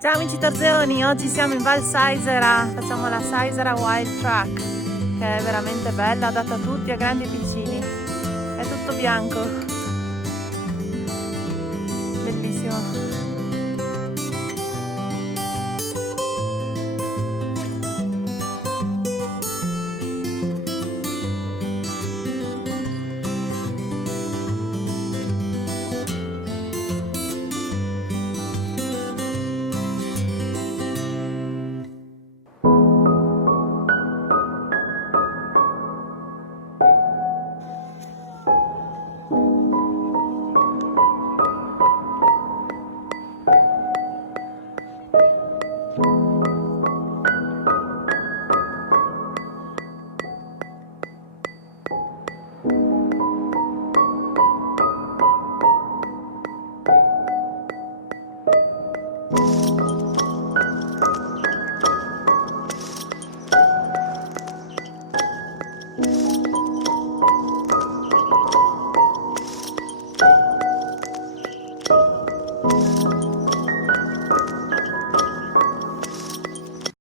Ciao amici torzeoni, oggi siamo in Val Saisera, facciamo la Saisera Wild Track, che è veramente bella, adatta a tutti, a grandi e piccini. È tutto bianco, bellissimo.